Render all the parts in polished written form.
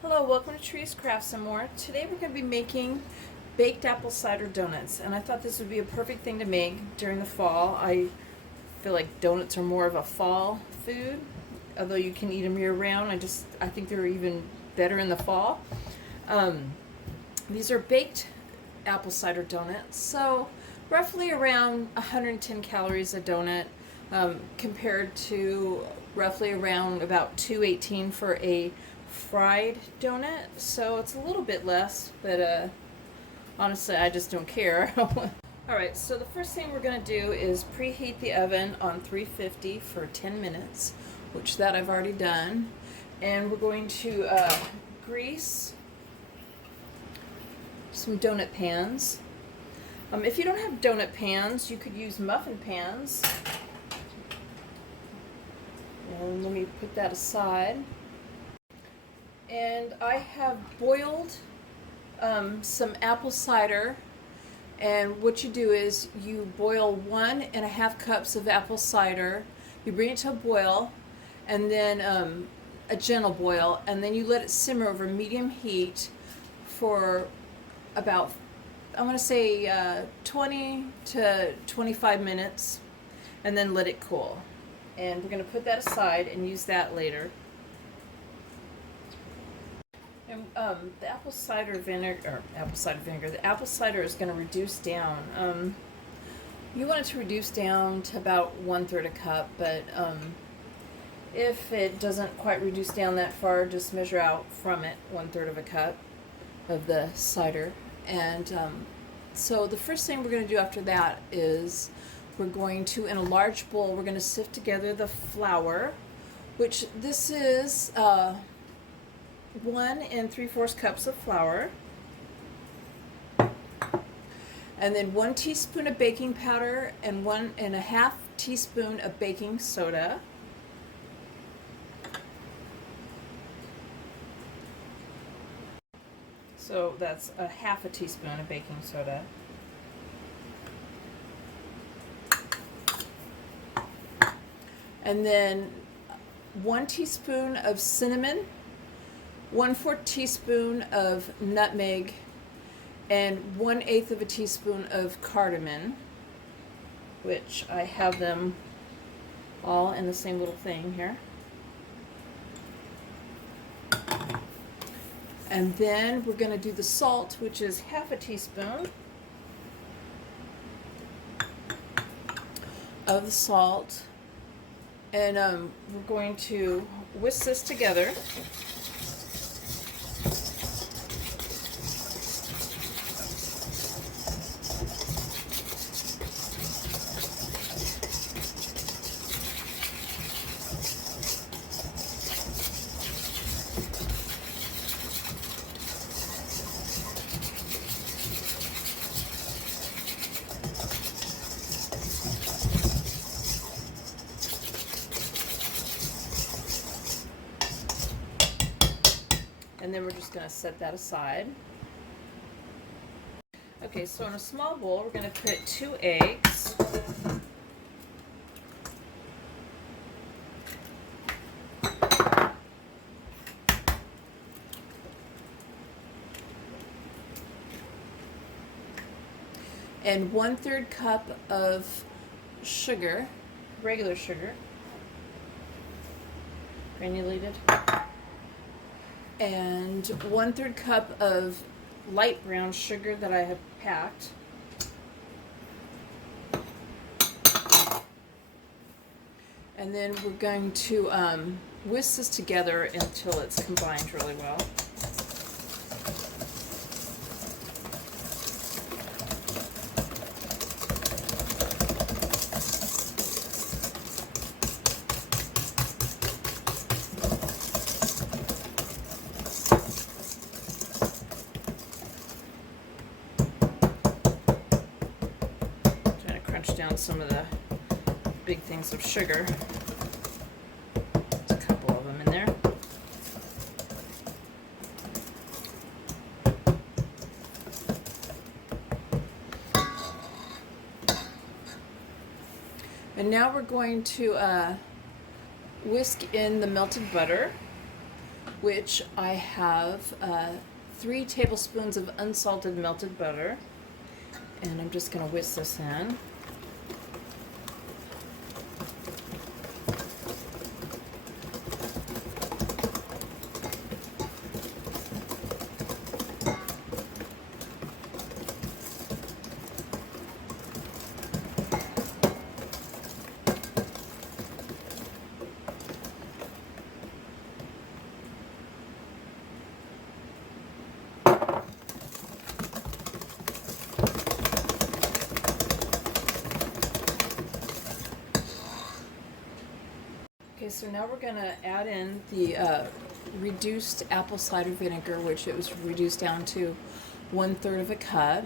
Hello, welcome to Trees Crafts and More. Today we're going to be making baked apple cider donuts, and I thought this would be a perfect thing to make during the fall. I feel like donuts are more of a fall food, although you can eat them year round. I think they're even better in the fall. Um, these are baked apple cider donuts, so roughly around 110 calories a donut, compared to roughly around about 218 for a fried donut. So it's a little bit less, but honestly, I just don't care. Alright, so the first thing we're going to do is preheat the oven on 350 for 10 minutes, which that I've already done. And we're going to grease some donut pans. If you don't have donut pans, you could use muffin pans. And let me put that aside. And I have boiled some apple cider. And what you do is you boil 1.5 cups of apple cider. You bring it to a boil, and then a gentle boil, and then you let it simmer over medium heat for about, I'm going to say 20 to 25 minutes, and then let it cool. And we're going to put that aside and use that later. And the apple cider vinegar, the apple cider is going to reduce down. You want it to reduce down to about 1/3 a cup, but if it doesn't quite reduce down that far, just measure out from it 1/3 of a cup of the cider. And so the first thing we're going to do after that is we're going to, in a large bowl, we're going to sift together the flour, which this is 1 3/4 cups of flour, and then 1 teaspoon of baking powder and 1.5 teaspoon of baking soda. So that's 1/2 teaspoon of baking soda. And then 1 teaspoon of cinnamon, 1/4 teaspoon of nutmeg, and 1/8 of a teaspoon of cardamom, which I have them all in the same little thing here. And then we're going to do the salt, which is 1/2 teaspoon of the salt. And we're going to whisk this together. And then we're just going to set that aside. Okay, so in a small bowl, we're going to put 2 eggs. And 1/3 cup of sugar, regular sugar, granulated. And 1/3 cup of light brown sugar that I have packed. And then we're going to whisk this together until it's combined really well. Crunch down some of the big things of sugar. There's a couple of them in there. And now we're going to whisk in the melted butter. which I have 3 tablespoons of unsalted melted butter, and I'm just going to whisk this in. Okay, so now we're going to add in the reduced apple cider vinegar, which it was reduced down to 1/3 of a cup.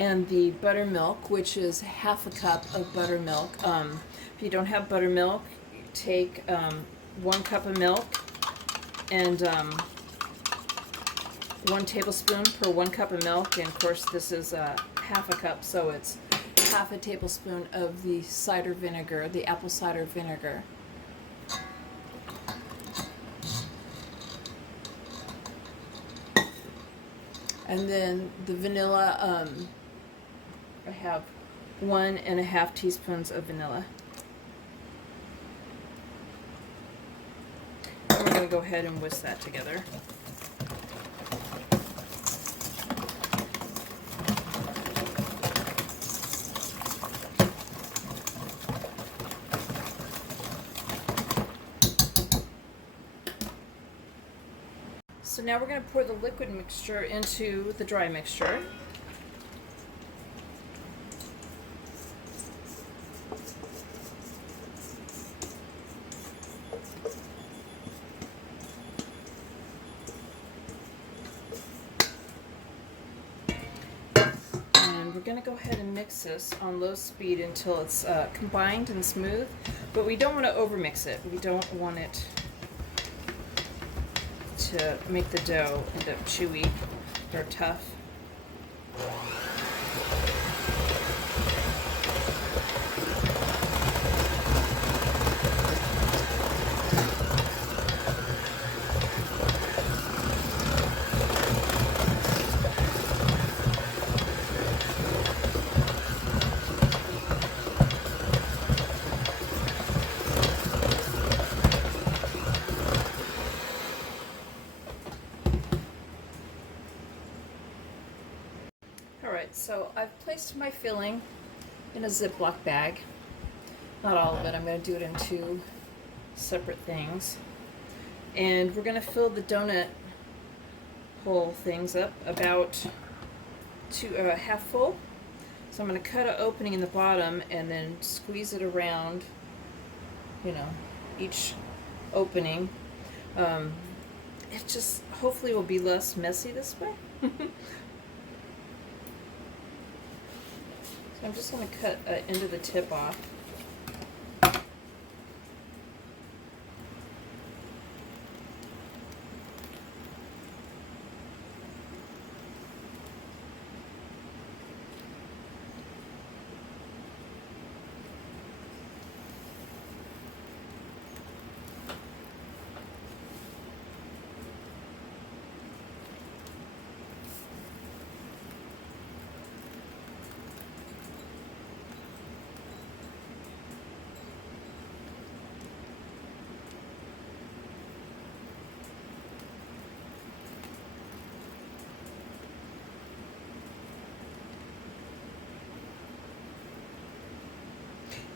And the buttermilk, which is half a cup of buttermilk. If you don't have buttermilk, take 1 cup of milk and 1 tablespoon per 1 cup of milk, and of course this is half a cup, so it's half a tablespoon of the cider vinegar, the apple cider vinegar. And then the vanilla, I have 1.5 teaspoons of vanilla. And we're going to go ahead and whisk that together. So now we're going to pour the liquid mixture into the dry mixture. And we're going to go ahead and mix this on low speed until it's combined and smooth, but we don't want to overmix it. We don't want it to make the dough end up chewy or tough. Alright, so I've placed my filling in a Ziploc bag. Not all of it, I'm going to do it in 2 separate things. And we're going to fill the donut hole things up about half full. So I'm going to cut an opening in the bottom and then squeeze it around, each opening. It just hopefully will be less messy this way. So I'm just going to cut end of the tip off.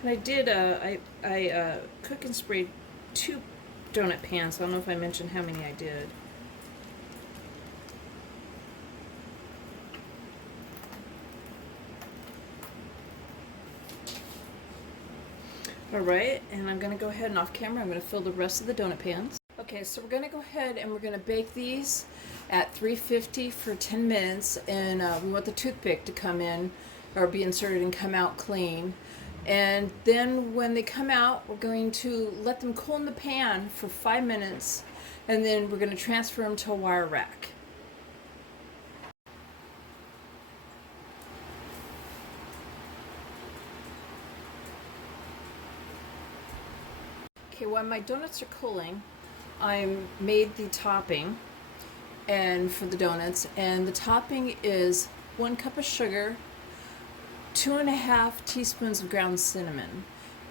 And I did, I cook and sprayed 2 donut pans. I don't know if I mentioned how many I did. Alright, and I'm going to go ahead and off camera, I'm going to fill the rest of the donut pans. Okay, so we're going to go ahead and we're going to bake these at 350 for 10 minutes, and we want the toothpick to come in, or be inserted and come out clean. And then when they come out, we're going to let them cool in the pan for 5 minutes, and then we're going to transfer them to a wire rack. Okay, while my donuts are cooling, I made the topping and for the donuts, and the topping is 1 cup of sugar, 2.5 teaspoons of ground cinnamon,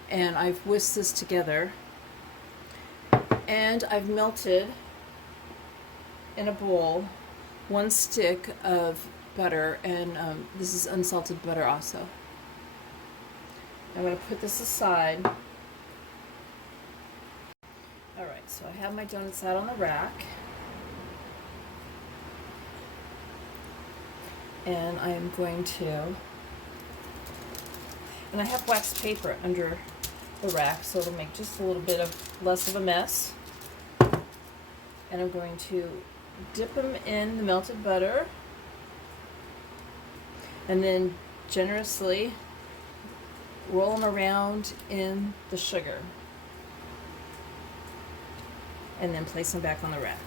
and I've whisked this together, and I've melted in a bowl 1 stick of butter, and this is unsalted butter also. I'm going to put this aside. Alright, so I have my donuts out on the rack, and I am going to, and I have wax paper under the rack so it'll make just a little bit of less of a mess. And I'm going to dip them in the melted butter and then generously roll them around in the sugar and then place them back on the rack.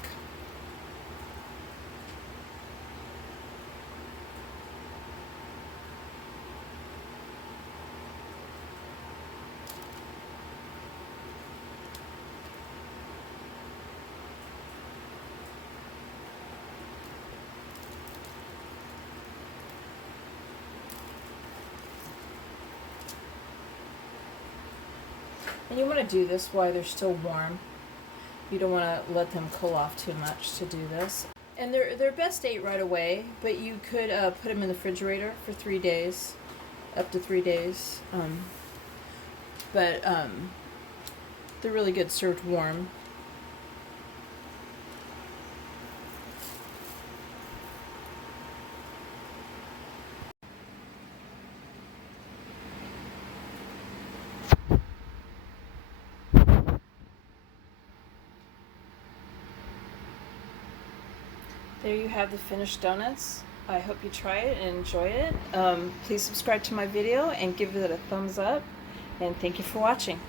And you want to do this while they're still warm. You don't want to let them cool off too much to do this. And they're best ate right away, but you could put them in the refrigerator for 3 days, up to 3 days. But they're really good served warm. There you have the finished donuts. I hope you try it and enjoy it. Please subscribe to my video and give it a thumbs up. And thank you for watching.